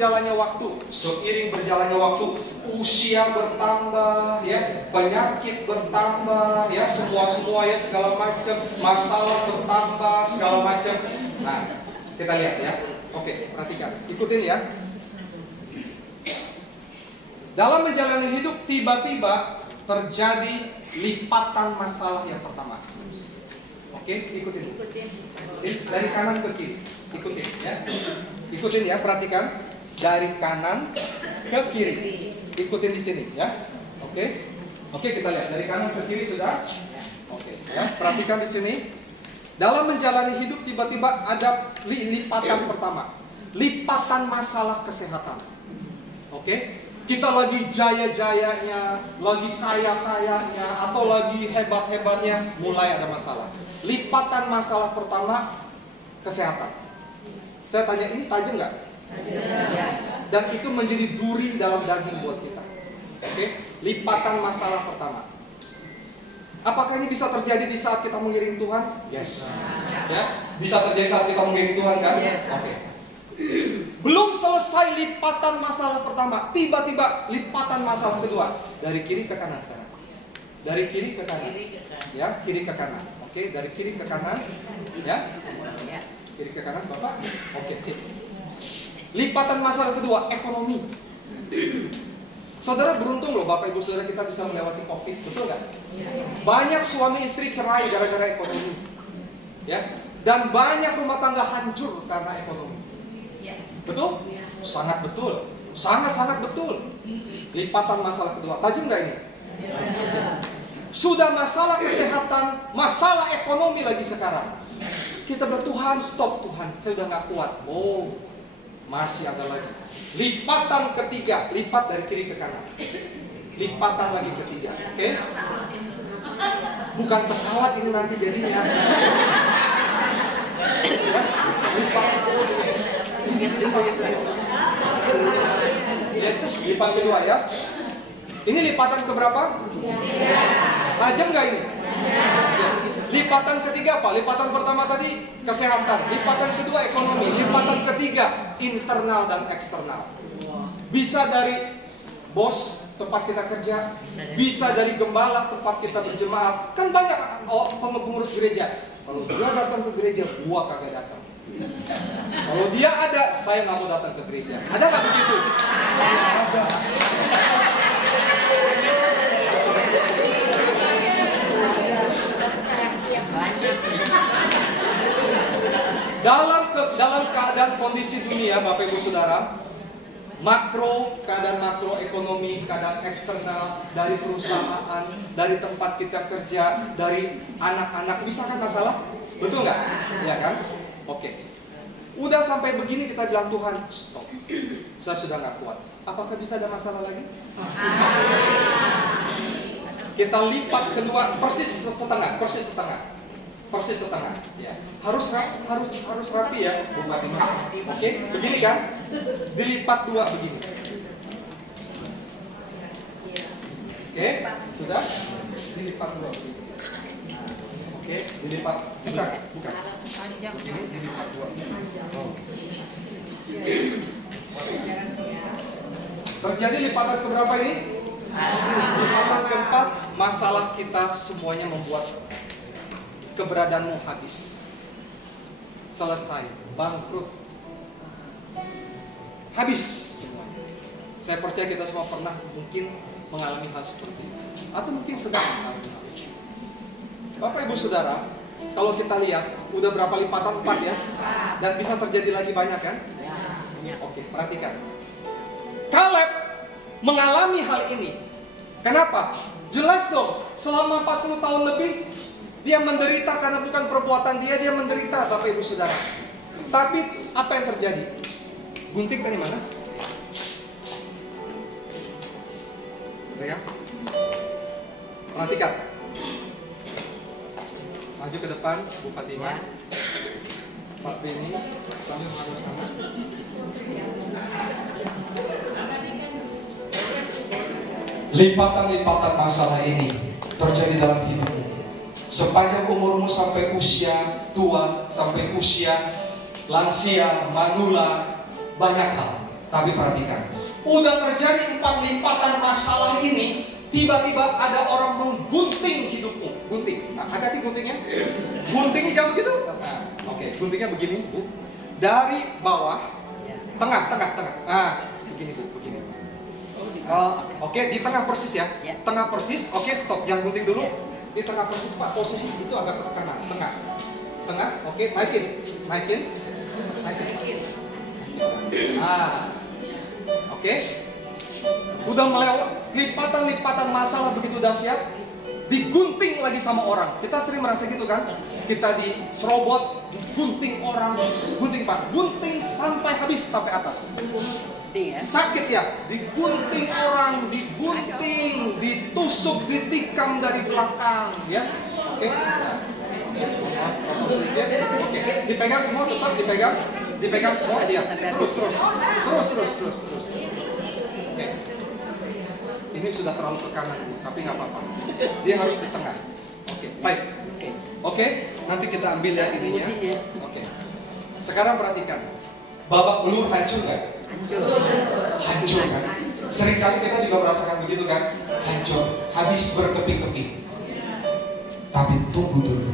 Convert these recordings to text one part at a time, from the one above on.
Jalannya waktu, seiring berjalannya waktu, usia bertambah, ya, penyakit bertambah, ya, semua ya, segala macam, masalah bertambah, segala macam. Nah, kita lihat ya. Oke, perhatikan, ikutin ya. Dalam menjalani hidup, tiba-tiba terjadi lipatan masalah yang pertama. Oke, ikutin. Dari kanan ke kiri, ikutin ya. Ikutin ya, perhatikan. Dari kanan ke kiri, ikutin di sini ya. Oke, kita lihat dari kanan ke kiri sudah. Oke, ya, perhatikan di sini. Dalam menjalani hidup tiba-tiba ada lipatan pertama, lipatan masalah kesehatan. Oke, kita lagi jaya-jayanya, lagi kaya-kayanya, atau lagi hebat-hebatnya, mulai ada masalah. Lipatan masalah pertama, kesehatan. Saya tanya, ini tajam nggak? Dan itu menjadi duri dalam daging buat kita. Oke, lipatan masalah pertama. Apakah ini bisa terjadi di saat kita mengiring Tuhan? Yes. Ya, bisa terjadi saat kita mengiring Tuhan kan? Oke. Belum selesai lipatan masalah pertama, tiba-tiba lipatan masalah kedua. Dari kiri ke kanan sekarang. Dari kiri ke kanan. Ya, kiri ke kanan. Oke, dari kiri ke kanan. Ya. Kiri ke kanan, Bapak. Oke, sip. Lipatan masalah kedua, ekonomi. Saudara beruntung loh, Bapak Ibu Saudara, kita bisa melewati COVID, betul nggak? Banyak suami istri cerai gara-gara ekonomi, ya. Dan banyak rumah tangga hancur karena ekonomi. Betul? Sangat betul, sangat betul. Lipatan masalah kedua, tajam nggak ini? Sudah masalah kesehatan, masalah ekonomi lagi sekarang. Kita bertuhan, stop Tuhan, saya udah nggak kuat. Oh, masih ada lagi. Lipatan ketiga, lipat dari kiri ke kanan. Lipatan lagi ketiga, oke? Bukan pesawat ini nanti jadinya. Lipat kedua ya. Ini lipatan keberapa? Tajam nggak ini? Lipatan ketiga apa? Lipatan pertama tadi kesehatan, lipatan kedua ekonomi, lipatan ketiga internal dan eksternal. Bisa dari bos tempat kita kerja, bisa dari gembala tempat kita berjemaat. Kan banyak pengurus gereja. Kalau dia datang ke gereja, gua kagak datang. Kalau dia ada, saya nggak mau datang ke gereja. Ada nggak begitu? Ada. Dalam keadaan kondisi dunia, Bapak Ibu Saudara, keadaan makro ekonomi, keadaan eksternal, dari perusahaan, dari tempat kita kerja, dari anak-anak, bisa kan masalah? Betul nggak? Ya kan? Oke. Udah sampai begini kita bilang, Tuhan, stop. Saya sudah nggak kuat. Apakah bisa ada masalah lagi? Masih. Kita lipat kedua, persis setengah. Ya. Harus rapi ya, Bu Fatimah. Oke, begini kan? Dilipat dua begini. Oke, sudah? Dilipat dua begini. Oke, dilipat. Bukan. Begini dilipat dua. Oh. Terjadi lipatan keberapa ini? Lipatan keempat. Masalah kita semuanya membuat keberadaanmu habis, selesai, bangkrut, habis semuanya. Saya percaya kita semua pernah mungkin mengalami hal seperti itu, atau mungkin sedang mengalami hal itu. Bapak Ibu Saudara, kalau kita lihat udah berapa lipatan? 4 ya, dan bisa terjadi lagi banyak kan? Oke, perhatikan. Kaleb mengalami hal ini. Kenapa? Jelas dong, selama 40 tahun lebih dia menderita karena bukan perbuatan dia menderita, Bapak Ibu Saudara. Tapi apa yang terjadi? Gunting tadi mana? Ya. Perhatikan. Maju ke depan, Bu Fatimah. Pak Beni, sambil menghadap sana. Lipatan-lipatan masalah ini terjadi dalam hidupmu. Sepanjang umurmu sampai usia tua, sampai usia lansia, manula, banyak hal. Tapi perhatikan, udah terjadi 4 lipatan masalah ini, tiba-tiba ada orang menggunting hidupmu. Gunting. Nah, hati-hati guntingnya. Guntingnya jauh gitu. Nah, oke, guntingnya begini, Bu. Dari bawah, tengah. Nah, begini, Bu, begini. Oke, di tengah persis ya. Tengah persis. Oke, stop. Jangan gunting dulu. Di tengah persis, Pak. Posisi itu agak ke kanan. Tengah. Oke, naikin. Oke. Udah melewat lipatan masalah begitu dahsyat, digunting lagi sama orang. Kita sering merasa gitu kan? Kita diserobot, digunting orang, gunting Pak, gunting sampai habis, sampai atas. Sakit ya, digunting orang, ditusuk, ditikam dari belakang, ya. Oke. Oke, dipegang semua, tetap dipegang semua, dia. Terus. Oke. Ini sudah terlalu tekanan, tapi nggak apa-apa. Dia harus di tengah. Oke, baik. Oke, nanti kita ambil ya ininya. Oke. Sekarang perhatikan, babak belur hancur nggak? Hancur kan? Seringkali kita juga merasakan begitu kan? Hancur, habis berkeping-keping. Tapi tunggu dulu.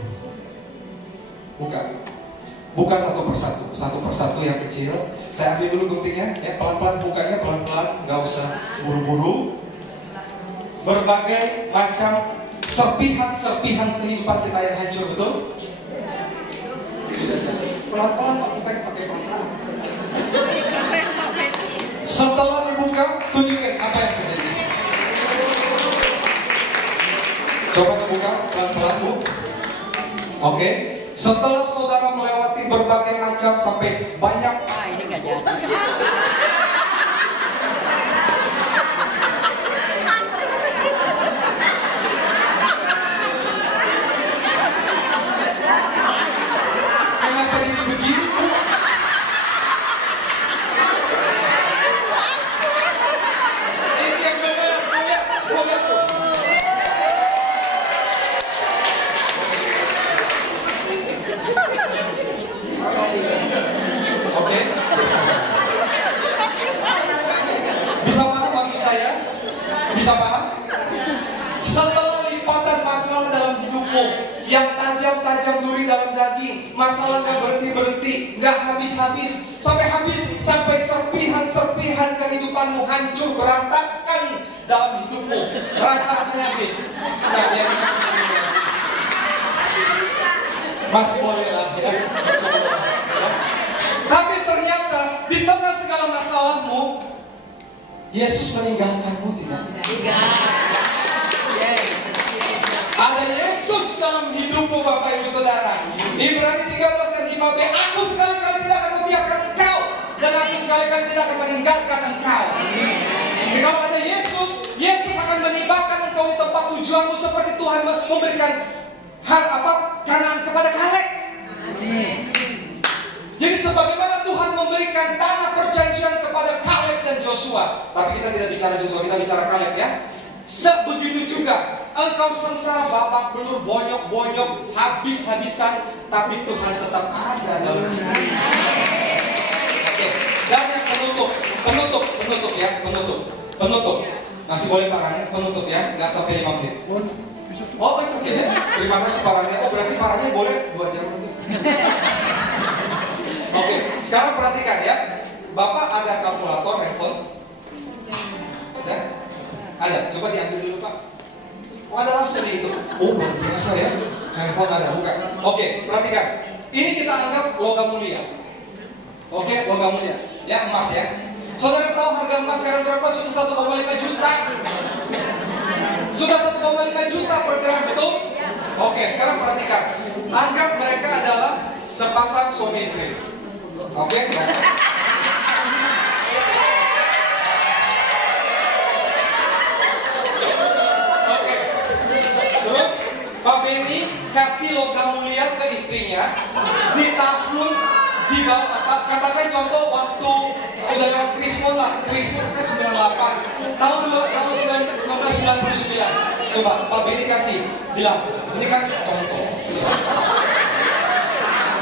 Buka satu persatu yang kecil. Saya ambil dulu guntingnya, ya pelan-pelan bukanya, pelan-pelan, nggak usah buru-buru. Berbagai macam serpihan kehidupan kita yang hancur, betul? Pelan-pelan Pak, bukanya pakai perasaan. Setelah dibuka, tunjukkan apa yang terjadi. Coba dibuka pelan-pelan, Bu. Oke. Setelah saudara melewati berbagai macam sampai banyak, ini nggak jadi. kenapa jadi begini, Bu? Ini yang benar, boleh, Bu. Oke. Bisa paham maksud saya? Bisa paham? Setelah lipatan masalah dalam hidupmu yang tajam-tajam duri dalam daging, masalah nggak berhenti-berhenti, nggak habis-habis, sampai serpihan-serpihan kehidupanmu hancur berantakan dalam hidupmu, rasanya habis. Nah, ya, masih boleh lah ya. Tapi ternyata di tengah segala masalahmu, Yesus meninggalkanmu tidak? Ada Yesus dalam hidupmu, Bapak Ibu Saudara. Ibrani 13 dan 5b, aku sekali-kali tidak akan membiarkan engkau, dan aku sekali-kali tidak akan meninggalkan engkau. Jadi kalau ada Yesus, Yesus akan menimbakan engkau di tempat tujuanmu seperti Tuhan memberikan Kanaan kepada Kaleb. Jadi sebagaimana Tuhan memberikan tanah perjanjian kepada Kaleb dan Joshua, tapi kita tidak bicara Joshua, kita bicara Kaleb ya. Sebegitu juga engkau sengsara, babak belur, bonyok-bonyok, habis-habisan, tapi Tuhan tetap ada dalam hidup. Oke. Dan yang penutup ya, penutup. Masih boleh parahnya, penutup ya, nggak sampai 5 menit. Oh, oke ya. Terima kasih parahnya. Oh, berarti parahnya boleh 2 jam. Oke, sekarang perhatikan ya. Bapak ada kalkulator handphone? Ya? Ada, coba diambil dulu Pak. Oh, ada langsung itu. Oh, luar biasa ya. Handphone ada, buka. Oke, perhatikan. Ini kita anggap logam mulia. Oke, logam mulia. Ya, emas ya. Saudara tahu harga emas sekarang berapa? Sudah 1,5 juta. Sudah 1,5 juta per gram, betul? Oke, sekarang perhatikan. Anggap mereka adalah sepasang suami istri. Oke? Terus Pak Benny kasih logam mulia ke istrinya di tahun di bawah apa? Katakan contoh waktu udah lewat Krismon lah, Krismon kan 98 tahun 1999. Coba Pak Benny kasih, bilang ini kan contoh.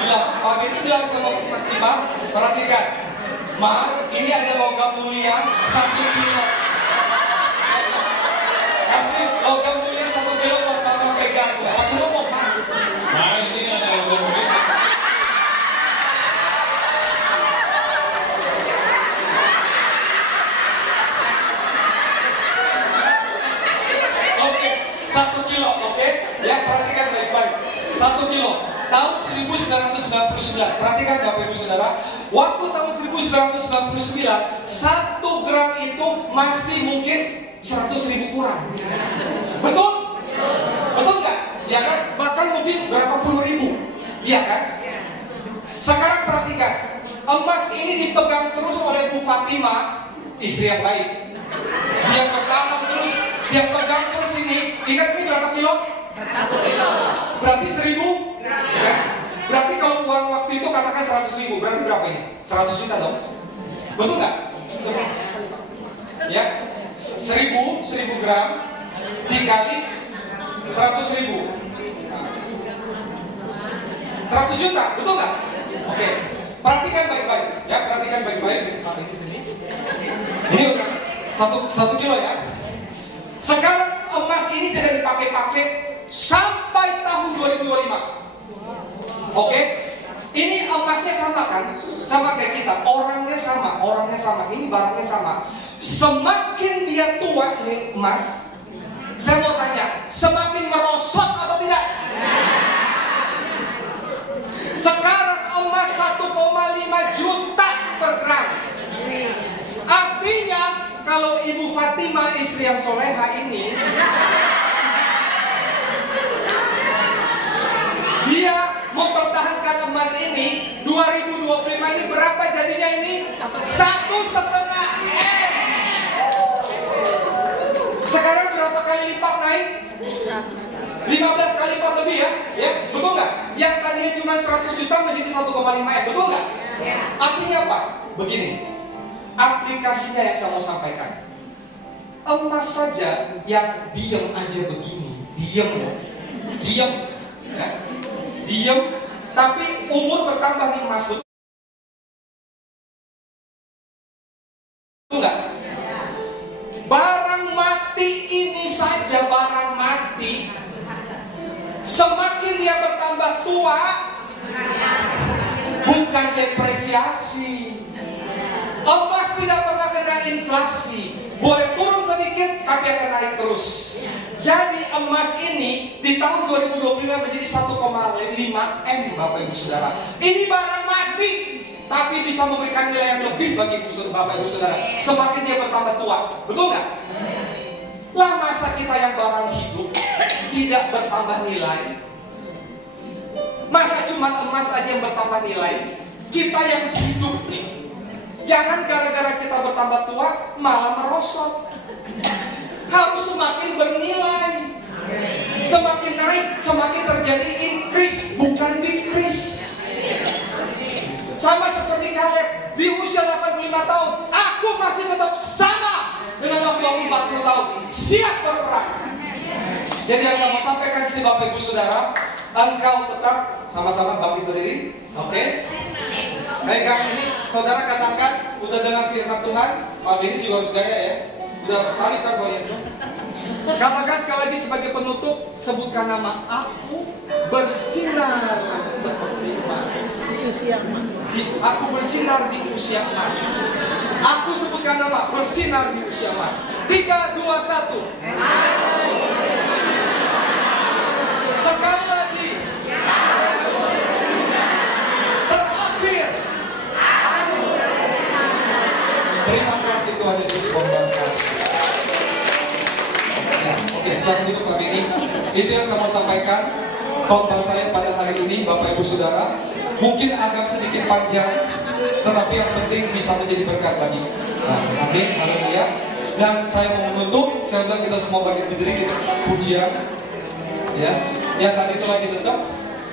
Bilang Pak Benny bilang sama Imam, perhatikan Ma, ini ada logam mulia 1 kilo. Kasih logam mulia 1 kilo buat mama pegang. Apa cuma mau Ma? Nah, ini ada logam mulia. Oke, 1 kilo, oke? Ya, perhatikan baik-baik. 1 kilo. Tahun 1999, perhatikan Bapak Ibu Saudara, waktu tahun 1999, 1 gram itu masih mungkin 100.000 kurang. Betul? Betul nggak? Ya kan? Bahkan mungkin berapa puluh ribu. Iya kan? Sekarang perhatikan, emas ini dipegang terus oleh Bu Fatima, istri yang baik. Dia bertahan terus, dia pegang terus ini. Ingat ini berapa kilo? 1 kilo. Berarti 1.000? Ya. Berarti kalau uang waktu itu katakan 100.000, berarti berapa ini? 100 juta dong? Betul nggak? Ya, 1.000 gram dikali 100.000, 100 juta, betul nggak? Oke, perhatikan baik-baik, ya, perhatikan baik-baik sini. Ini udah 1 kilo ya. Sekarang emas ini tidak dipakai-pakai sampai tahun 2025. Oke, ini emasnya sama kan? Sama kayak kita, orangnya sama, ini barangnya sama. Semakin dia tua nih emas, saya mau tanya, semakin merosot atau tidak? Sekarang emas 1,5 juta per gram. Artinya kalau Ibu Fatima istri yang soleha ini, dia mempertahankan emas ini 2025 ini berapa jadinya ini? 1,5 M. Sekarang berapa kali lipat naik? 15 kali lipat lebih ya? Ya, betul nggak? Yang tadinya cuma 100 juta menjadi 1,5 M, betul nggak? Artinya apa? Begini, aplikasinya yang saya mau sampaikan. Emas saja yang diem aja begini, diem loh, diem, ya. Diem, tapi umur bertambah nih emas. Betul nggak? Barang mati ini saja, barang mati, semakin dia bertambah tua, bukan depresiasi. Emas tidak pernah kena inflasi, boleh turun sedikit tapi akan naik terus. Jadi emas ini di tahun 2025 menjadi 1,5 M, Bapak Ibu Saudara. Ini barang mati, tapi bisa memberikan nilai yang lebih bagi Bapak Ibu Saudara. Semakin dia bertambah tua, betul nggak? Lah masa kita yang barang hidup tidak bertambah nilai? Masa cuma emas aja yang bertambah nilai? Kita yang hidup nih, jangan gara-gara kita bertambah tua malah merosot. Harus semakin bernilai, semakin naik, semakin terjadi increase, bukan decrease. Sama seperti Kaleb, di usia 85 tahun, aku masih tetap sama dengan waktu 40 tahun, siap berperang. Jadi yang saya mau sampaikan sini Bapak Ibu Saudara, engkau tetap sama-sama bangkit berdiri, oke? Pegang ini, saudara katakan, udah dengar firman Tuhan, ini juga harus gaya ya. Udah salib kan soalnya. Katakan sekali lagi sebagai penutup, sebutkan nama, aku bersinar seperti emas. Aku bersinar di usia emas. Aku sebutkan nama, bersinar di usia emas. 3, 2, 1. Sekali lagi. Terakhir. Terima kasih Tuhan Yesus memberkati. Oke, setelah itu Pak Beni, itu yang saya mau sampaikan. Khotbah saya pada hari ini, Bapak Ibu Saudara, mungkin agak sedikit panjang, tetapi yang penting bisa menjadi berkat bagi. Amin, haleluya. Dan saya mau menutup, saya bilang kita semua bagi berdiri, kita pujian, ya. Yang tadi itu lagi tetap,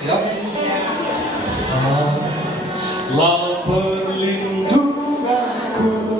ya. Allah perlindunganku.